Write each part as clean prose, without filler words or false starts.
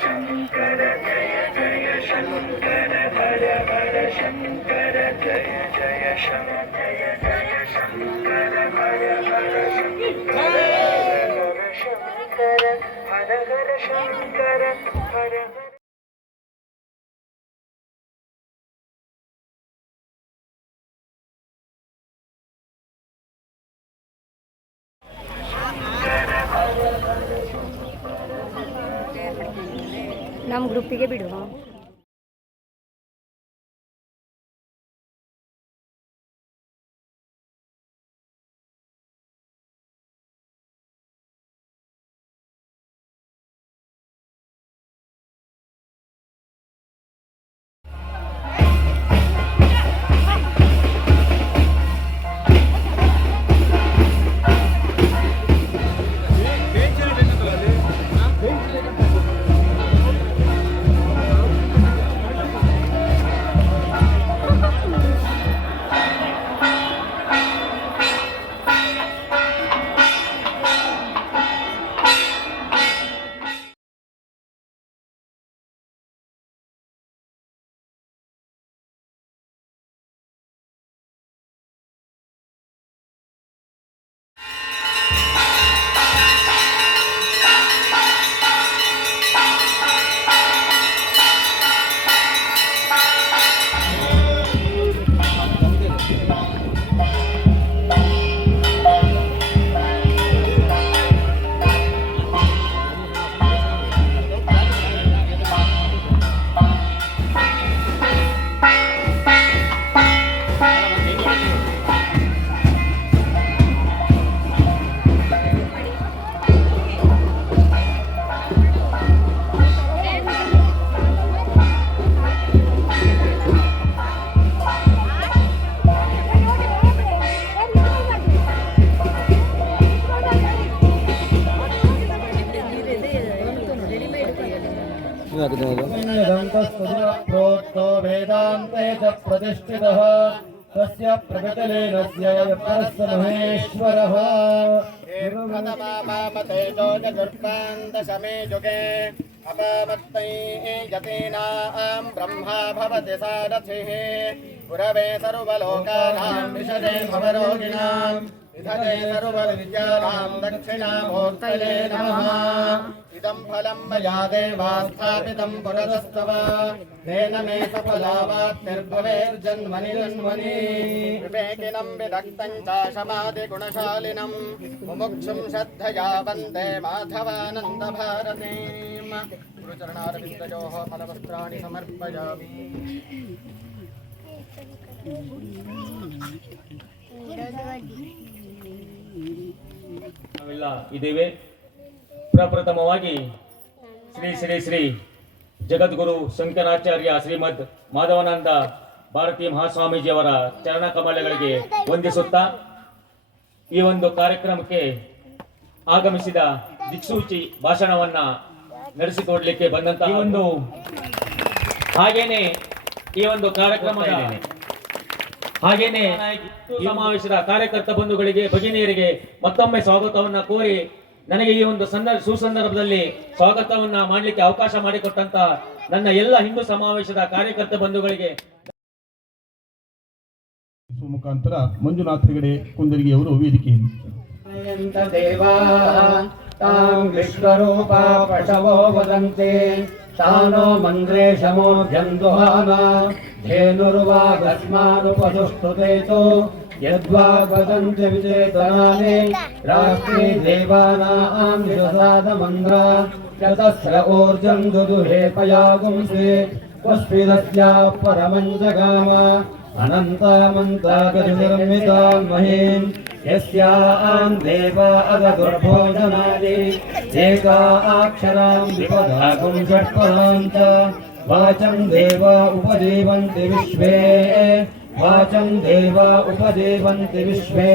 शंकर जय जय शंकर हर हर शंकर जय जय शंकर जय शंकर हर हर शंकर शंकर हर हर शंकर हर हर ನಮ್ಮ ಗ್ರೂಪಿಗೆ ಬಿಡು. प्रोक्तो वेदान्ते च प्रतिष्ठितः तस्य प्रगतिलेनस्य परस्य महेश्वरः तेजो चतुर्कान्दशमे युगे अपामत्तैः यतीनां ब्रह्मा भवति सारथिः गुरवे सर्वलोकानां विशदे भवरोगिणां विधते सर्वविद्यानां दक्षिणामूर्तये नमः। इदं फलं मया देवा स्थापितं पुरतस्तव तेन मे सफलावाप्तिर्भवेर्जन्मनि जन्मनि विवेकिनं विदग्धं च शमादिगुणशालिनं मुमुक्षुं श्रद्धया वन्दे माधवानन्दभारतीं गुरुचरणारविन्दयोः फलवस्त्राणि समर्पयामि। ನಾವೆಲ್ಲ ಇದ್ದೇವೆ. ಪ್ರಪ್ರಥಮವಾಗಿ ಶ್ರೀ ಶ್ರೀ ಶ್ರೀ ಜಗದ್ಗುರು ಶಂಕರಾಚಾರ್ಯ ಶ್ರೀಮದ್ ಮಾಧವಾನಂದ ಭಾರತೀ ಮಹಾಸ್ವಾಮೀಜಿಯವರ ಚರಣ ಕಮಲಗಳಿಗೆ ವಂದಿಸುತ್ತಾ ಈ ಒಂದು ಕಾರ್ಯಕ್ರಮಕ್ಕೆ ಆಗಮಿಸಿದ ದಿಕ್ಸೂಚಿ ಭಾಷಣವನ್ನ ನಡೆಸಿಕೊಡ್ಲಿಕ್ಕೆ ಬಂದಂತ ಹಾಗೇನೆ ಈ ಒಂದು ಕಾರ್ಯಕ್ರಮದ ಹಾಗೇನೆ ಸಮಾವೇಶದ ಕಾರ್ಯಕರ್ತ ಬಂಧುಗಳಿಗೆ ಭಗಿನಿಯರಿಗೆ ಮತ್ತೊಮ್ಮೆ ಸ್ವಾಗತವನ್ನ ಕೋರಿ ನನಗೆ ಈ ಒಂದು ಸುಸಂದರ್ಭದಲ್ಲಿ ಸ್ವಾಗತವನ್ನ ಮಾಡಲಿಕ್ಕೆ ಅವಕಾಶ ಮಾಡಿಕೊಟ್ಟಂತ ನನ್ನ ಎಲ್ಲ ಹಿಂದೂ ಸಮಾವೇಶದ ಕಾರ್ಯಕರ್ತ ಬಂಧುಗಳಿಗೆ ಮುಖಾಂತರ ಮಂಜುನಾಥ್ ಹೆಗಡೆ ಕುಂದರಿಗೆ ಅವರು ವೇದಿಕೆಯಲ್ಲಿ ವಿಶ್ವರೂಪ ಪಶವೋ ವದಂತೆ ತಾನೋ ಮಂದ್ರೇಶಮೋಭ್ಯಂದುಹಾನ ಧೇನುರ್ವಾಗಸ್ಮಾನುಪಸುಸ್ತುತೇತೋ ಯದ್ವಾಗ್ವದಂತೆ ವಿಜೇತನಾನೇ ರಾಷ್ಟ್ರೀ ದೇವಾನಾಂ ವಿಷಸಾದಮಂದ್ರ ಚತಸ್ರ ಊರ್ಜಂ ದುದುಹೇ ಪಯಾಗುಂಸೆ ಪುಷ್ಪಿದಸ್ಯಾ ಪರಮಂ ಜಗಾಮ अनन्तामन्तागतिर्मितां महीं यस्यां देवा अगदुर्भोजनादि एका अक्षरां विपदागुं षट्पदां च वाचं देवा उपजीवन्ति विश्वे वाचं देवा उपजीवन्ति विश्वे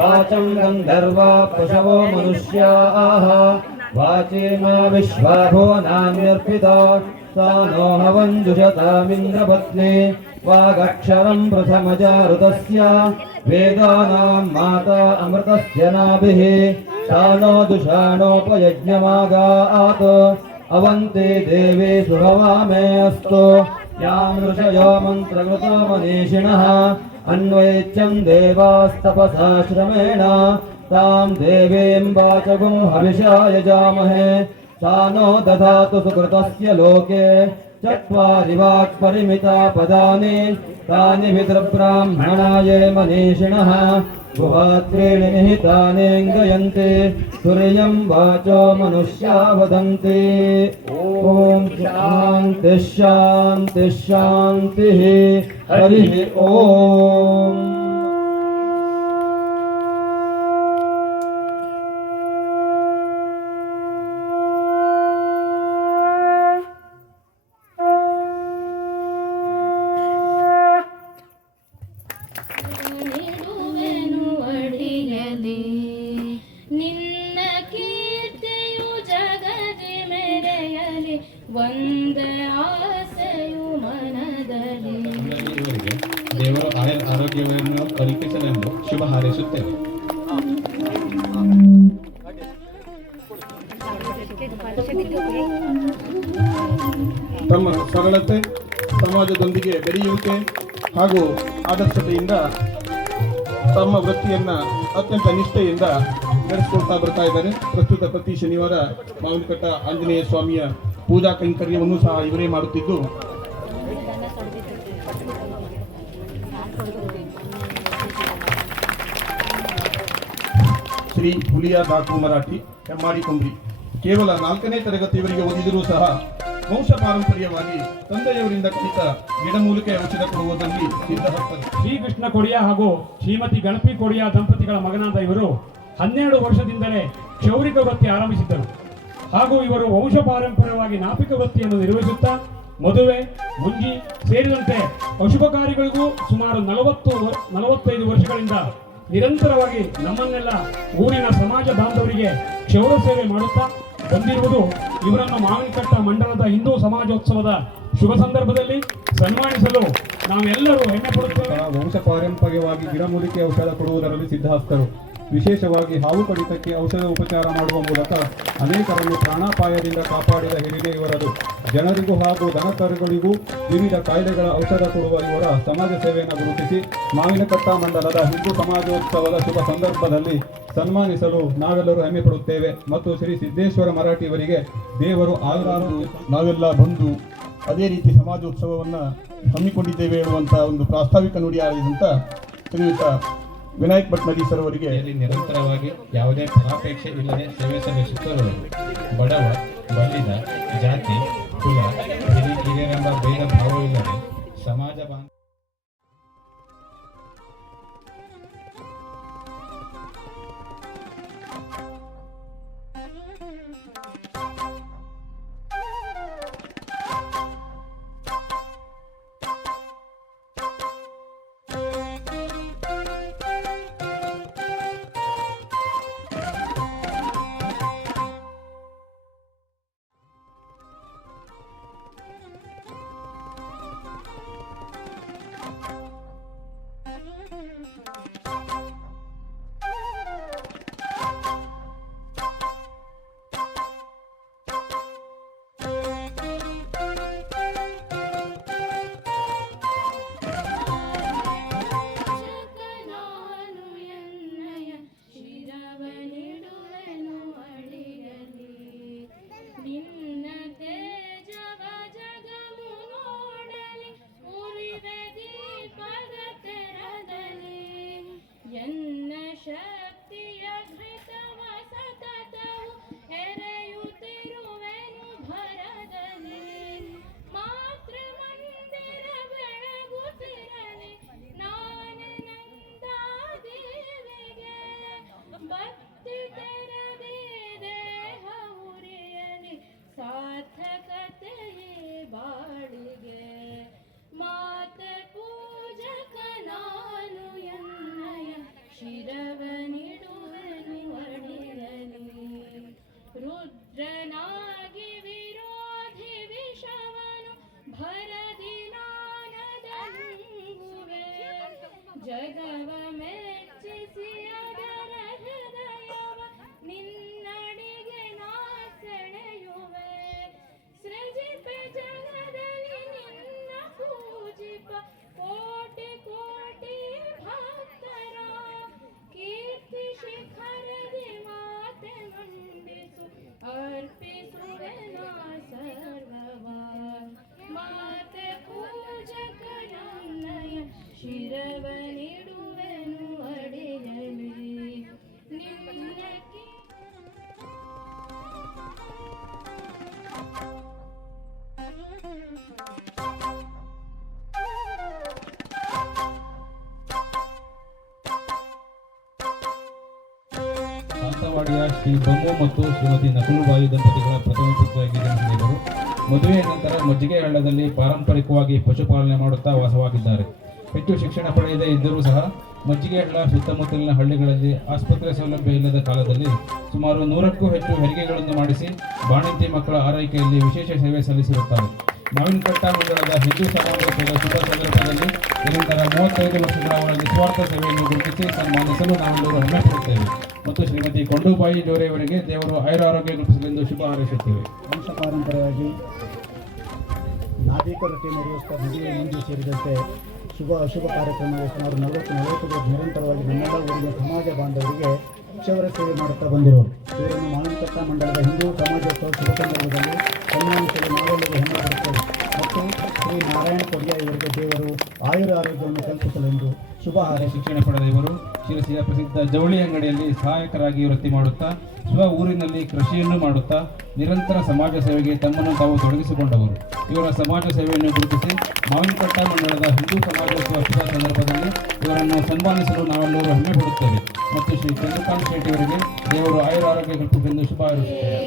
वाचं गन्धर्वा पशवो मनुष्याः वाचेमा विश्वाभुवनान्यर्पिता सा नो हवञ्जुषतामिन्द्रपत्नी वागक्षरं प्रथमजारुतस्य वेदानां माता अमृतस्य नाभिः सा नो दुषाणोपयज्ञमागात् अवन्ते देवे सुहवामे अस्तु यां ऋषयो मन्त्रकृतो मनीषिणः अन्वैच्छं देवास्तपसा श्रमेण तां देवीं वाचगुं हविषा यजामहे सा नो दधातु सुकृतस्य लोके चत्वारि वाक्परिमिता पदानि तानि पितृब्राह्मणाय मनीषिणः गुहात्रीणि निहितानेऽङ्गयन्ति तुर्यं वाचो मनुष्या वदन्ति ॐ शान्तिः शान्तिः शान्तिः हरिः ॐ ನಿಡುವೆನು ಅಡಿಯಲಿ ನಿನ್ನ ಕೀರ್ತಿಯು ಜಗದಿ ಮೆರೆಯಲಿ ಒಂದೇ ಆಸೆಯು ಮನದಲ್ಲಿ. ಇವರಿಗೆ ದೇವರ ಆರೋಗ್ಯವನ್ನು ಕಲ್ಪಿಸಲೆಂದು ಶುಭ ಹಾರೈಸುತ್ತೇವೆ. ತಮ್ಮ ಸರಳತೆ, ಸಮಾಜದೊಂದಿಗೆ ಬೆರೆಯುವಿಕೆ ಹಾಗೂ ಆದರ್ಶತೆಯಿಂದ ತಮ್ಮ ವೃತ್ತಿಯನ್ನ ಅತ್ಯಂತ ನಿಷ್ಠೆಯಿಂದ ನಡೆಸಿಕೊಳ್ತಾ ಬರ್ತಾ ಇದ್ದಾರೆ. ಪ್ರಸ್ತುತ ಪ್ರತಿ ಶನಿವಾರ ಮಾವಿನಕಟ್ಟ ಆಂಜನೇಯ ಸ್ವಾಮಿಯ ಪೂಜಾ ಕೈಂಕರ್ಯವನ್ನು ಸಹ ಇವರೇ ಮಾಡುತ್ತಿದ್ದು ಶ್ರೀ ಹುಲಿಯ ದಾಕು ಮರಾಠಿ ಹೆಮ್ಮಾಡಿ ಕೊಂಬ್ರಿ ಕೇವಲ 4ನೇ ತರಗತಿಯವರಿಗೆ ಓದಿದರೂ ಸಹ ವಂಶ ಪಾರಂಪರ್ಯವಾಗಿ ತಂದೆಯವರಿಂದ ಕಲಿತ ಗಿಡಮೂಲಿಕೆ ಔಷಧ ಕೊಡುವುದರಲ್ಲಿ ಸಿದ್ಧಹಸ್ತರು. ಶ್ರೀಕೃಷ್ಣ ಕೊಡಿಯ ಹಾಗೂ ಶ್ರೀಮತಿ ಗಣಪಿ ಕೊಡಿಯ ದಂಪತಿಗಳ ಮಗನಾದ ಇವರು 12 ವರ್ಷದಿಂದಲೇ ಕ್ಷೌರಿಕ ವೃತ್ತಿ ಆರಂಭಿಸಿದ್ದರು ಹಾಗೂ ಇವರು ವಂಶ ಪಾರಂಪರ್ಯವಾಗಿ ನಾಪಿಕ ವೃತ್ತಿಯನ್ನು ನಿರ್ವಹಿಸುತ್ತಾ ಮದುವೆ, ಮುಂಜಿ ಸೇರಿದಂತೆ ಅಶುಭ ಕಾರ್ಯಗಳಿಗೂ ಸುಮಾರು 45 ವರ್ಷಗಳಿಂದ ನಿರಂತರವಾಗಿ ನಮ್ಮನ್ನೆಲ್ಲ ಊರಿನ ಸಮಾಜ ಬಾಂಧವರಿಗೆ ಕ್ಷೌರ ಸೇವೆ ಮಾಡುತ್ತಾ ಬಂದಿರುವುದು ಇವರನ್ನು ಮಾವಿನಕಟ್ಟ ಮಂಡಲದ ಹಿಂದೂ ಸಮಾಜೋತ್ಸವದ ಶುಭ ಸಂದರ್ಭದಲ್ಲಿ ಸನ್ಮಾನಿಸಲು ನಾವೆಲ್ಲರೂ ಹೆಮ್ಮೆ ಪಡುತ್ತೇವೆ. ವಂಶ ಪಾರಂಪರ್ಯವಾಗಿ ಗಿಡಮೂಲಿಕೆ ಔಷಧ ಕೊಡುವುದರಲ್ಲಿ ಸಿದ್ಧಹಸ್ತರು. ವಿಶೇಷವಾಗಿ ಹಾವು ಕಡಿತಕ್ಕೆ ಔಷಧ ಉಪಚಾರ ಮಾಡುವ ಮೂಲಕ ಅನೇಕರನ್ನು ಪ್ರಾಣಾಪಾಯದಿಂದ ಕಾಪಾಡಿದ ಹಿರಿಮೆ ಇವರದು. ಜನರಿಗೂ ಹಾಗೂ ದನಕರುಗಳಿಗೂ ವಿವಿಧ ಕಾಯಿಲೆಗಳ ಔಷಧ ಕೊಡುವ ಇವರ ಸಮಾಜ ಸೇವೆಯನ್ನು ಗುರುತಿಸಿ ಮಾವಿನಕಟ್ಟ ಮಂಡಲದ ಹಿಂದೂ ಸಮಾಜೋತ್ಸವದ ಶುಭ ಸಂದರ್ಭದಲ್ಲಿ ಸನ್ಮಾನಿಸಲು ನಾವೆಲ್ಲರೂ ಹೆಮ್ಮೆ ಪಡುತ್ತೇವೆ ಮತ್ತು ಶ್ರೀ ಸಿದ್ದೇಶ್ವರ ಮರಾಠಿ ಇವರಿಗೆ ದೇವರು ಆಯುರಾರೋಗ್ಯ ನಾವೆಲ್ಲ ಬಂದು ಅದೇ ರೀತಿ ಸಮಾಜೋತ್ಸವವನ್ನು ಹಮ್ಮಿಕೊಂಡಿದ್ದೇವೆ ಎನ್ನುವಂತಹ ಒಂದು ಪ್ರಾಸ್ತಾವಿಕ ನುಡಿಯಾದಂಥ ಶ್ರೀಯುತ ವಿನಾಯಕ್ ಭಟ್ನಳ್ಳಿ ಸರ್ ಅವರಿಗೆ ನಿರಂತರವಾಗಿ ಯಾವುದೇ ಫಲಾಪೇಕ್ಷೆ ಇಲ್ಲದೆ ಸೇವೆ ಸಲ್ಲಿಸುತ್ತಿರುವರು. ಬಡವ, ಬಲ್ಲಿದ, ಜಾತಿ, ಕುಲ, ಹಿರಿಯರೆಂಬ ಭೇದ ಭಾವವಿಲ್ಲದೆ ಸಮಾಜ ತುಮ್ಮರಹಟ್ಟಿಯ ಶ್ರೀ ಬೊಮ್ಮು ಮತ್ತು ಶ್ರೀಮತಿ ನಕಲುಬಾಯಿ ದಂಪತಿಗಳ ಪ್ರಥಮ ಪುತ್ರರಾಗಿ ಜನಿಸಿದ ಇವರು ಮದುವೆಯ ನಂತರ ಮಜ್ಜಿಗೆ ಹಳ್ಳದಲ್ಲಿ ಪಾರಂಪರಿಕವಾಗಿ ಪಶುಪಾಲನೆ ಮಾಡುತ್ತಾ ವಾಸವಾಗಿದ್ದಾರೆ. ಹೆಚ್ಚು ಶಿಕ್ಷಣ ಪಡೆಯದೇ ಇದ್ದರೂ ಸಹ ಮಜ್ಜಿಗೆ ಹಳ್ಳ ಸುತ್ತಮುತ್ತಲಿನ ಹಳ್ಳಿಗಳಲ್ಲಿ ಆಸ್ಪತ್ರೆ ಸೌಲಭ್ಯ ಇಲ್ಲದ ಕಾಲದಲ್ಲಿ ಸುಮಾರು 100ಕ್ಕೂ ಹೆಚ್ಚು ಹೆರಿಗೆಗಳನ್ನು ಮಾಡಿಸಿ ಬಾಣಂತಿ ಮಕ್ಕಳ ಆರೈಕೆಯಲ್ಲಿ ವಿಶೇಷ ಸೇವೆ ಸಲ್ಲಿಸಿರುತ್ತಾರೆ. ಮಾವಿನಕಟ್ಟ ಮಂಡಳದ ಹಿಂದೂ ಸಮಾಜದ ಶುಭ ಸಂದರ್ಭದಲ್ಲಿ ನಿರಂತರ 35 ವರ್ಷಗಳ ಅವರ ನಿಸ್ವಾರ್ಥ ಸೇವೆಯನ್ನು ಗುರುತಿಸಿ ಸನ್ಮಾನಿಸಲು ನಾವೆಲ್ಲರೂ ಹೆಮ್ಮೆ ಪಡುತ್ತೇವೆ ಮತ್ತು ಶ್ರೀಮತಿ ಕೊಂಡುಬಾಯಿ ಜೋರೆಯವರಿಗೆ ದೇವರು ಆಯುರಾರೋಗ್ಯ ಕಲ್ಪಿಸಲೆಂದು ಶುಭ ಹಾರೈಸುತ್ತೇವೆ. ವಂಶ ಪಾರಂಪರ್ಯವಾಗಿ ನಾಗರಿಕ ವೃತ್ತಿ ನಡೆಯುತ್ತಾ ಮದುವೆ ಮುಂದೆ ಸೇರಿದಂತೆ ಶುಭ ಕಾರ್ಯಕ್ರಮಗಳು ಸುಮಾರು 40 ನಿರಂತರವಾಗಿ ನಮ್ಮೆಲ್ಲ ಊರಿನ ಸಮಾಜ ಬಾಂಧವರಿಗೆ ಕ್ಷವರ ಸೇವೆ ಮಾಡುತ್ತಾ ಬಂದಿರೋರು. ಇವರನ್ನು ಮಾವಿನಕಟ್ಟ ಮಂಡಲದ ಹಿಂದೂ ಸಮಾಜೋತ್ಸವ ಶುಭ ಸಂದರ್ಭದಲ್ಲಿ ಸನ್ಮಾನಿಸಲು ನಾವೆಲ್ಲರೂ ಹೆಮ್ಮೆ ಪಡುತ್ತೇವೆ ಮತ್ತು ಶ್ರೀ ನಾರಾಯಣ ಕೊಡಿಯ ಇವರಿಗೆ ದೇವರು ಆಯುರಾರೋಗ್ಯವನ್ನು ಕಲ್ಪಿಸಲೆಂದು ಶುಭ ಹಾರೈಸಿ ಶಿಕ್ಷಣ ಪಡೆದ ಇವರು ಶಿರಸಿಯ ಪ್ರಸಿದ್ಧ ಜವಳಿ ಅಂಗಡಿಯಲ್ಲಿ ಸಹಾಯಕರಾಗಿ ವೃತ್ತಿ ಮಾಡುತ್ತಾ ಸ್ವ ಊರಿನಲ್ಲಿ ಕೃಷಿಯನ್ನು ಮಾಡುತ್ತಾ ನಿರಂತರ ಸಮಾಜ ಸೇವೆಗೆ ತಮ್ಮನ್ನು ತಾವು ತೊಡಗಿಸಿಕೊಂಡವರು. ಇವರ ಸಮಾಜ ಸೇವೆಯನ್ನು ಗುರುತಿಸಿ ಮಾವಿನಕಟ್ಟ ಮಂಡಲದ ಹಿಂದೂ ಸಮಾಜೋತ್ಸವ ಶುಭ ಸಂದರ್ಭದಲ್ಲಿ ಇವರನ್ನು ಸನ್ಮಾನಿಸಲು ನಾವೆಲ್ಲರೂ ಹೆಮ್ಮೆ ಪಡುತ್ತೇವೆ ಮತ್ತು ಶ್ರೀ ಚಂದ್ರಕಾಂತ್ ಶೆಟ್ಟಿ ಅವರಿಗೆ ದೇವರು ಆಯುರಾರೋಗ್ಯ ಕಲ್ಪಿಸಲೆಂದು ಶುಭ ಹಾರೈಸುತ್ತೇವೆ.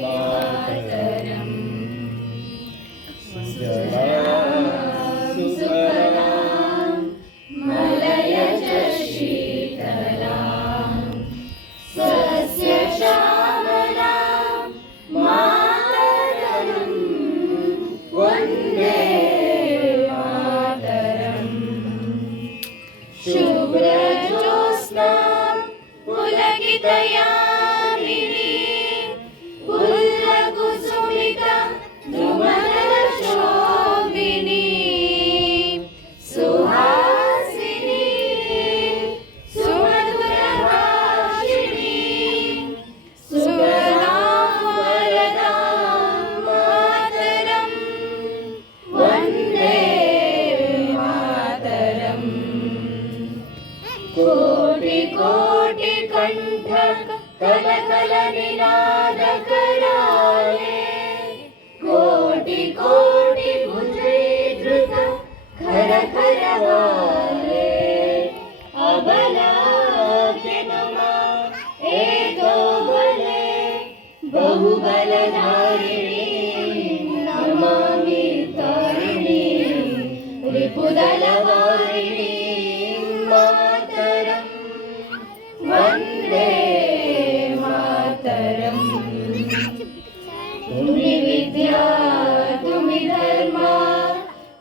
कोटि कोटि कंठ कल कल निनाद कराले, कोटि कोटि भुजे धृत खर खर वाले, अबला के नमा एको बले बहुबलधारिणी, नमामि तारिणी रिपुदलवारिणी मातरं वन्दे मातरं। तुमि विद्या तुमि धर्मा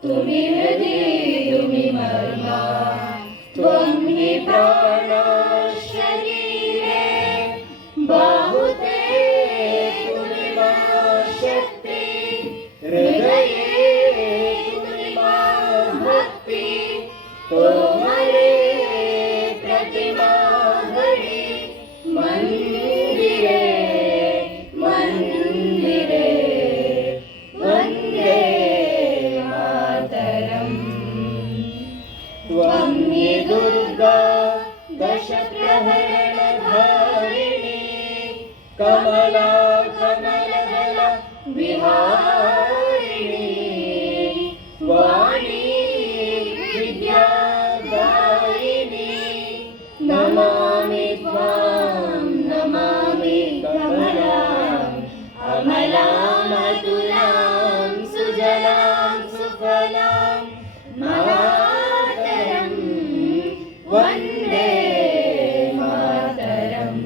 तुमि हृदि तुमि मर्मा, त्वं हि प्राणा शरीरे बाहुते तुमि मा शक्ति, हृदये तुमि मा भक्ति, तोमरे प्रतिमा घड़ी मंदिरे मंदिरे वंदे मातरं। त्वं हि दुर्गा दश प्रहरण धारिणी, कमला कमलदल विहारिणी, वाणी विद्यादायिनी, नमामि त्वां नमामि कमलाम् अमलाम् अतुलां सुजलां सुफलां मातरं वन्दे मातरम्।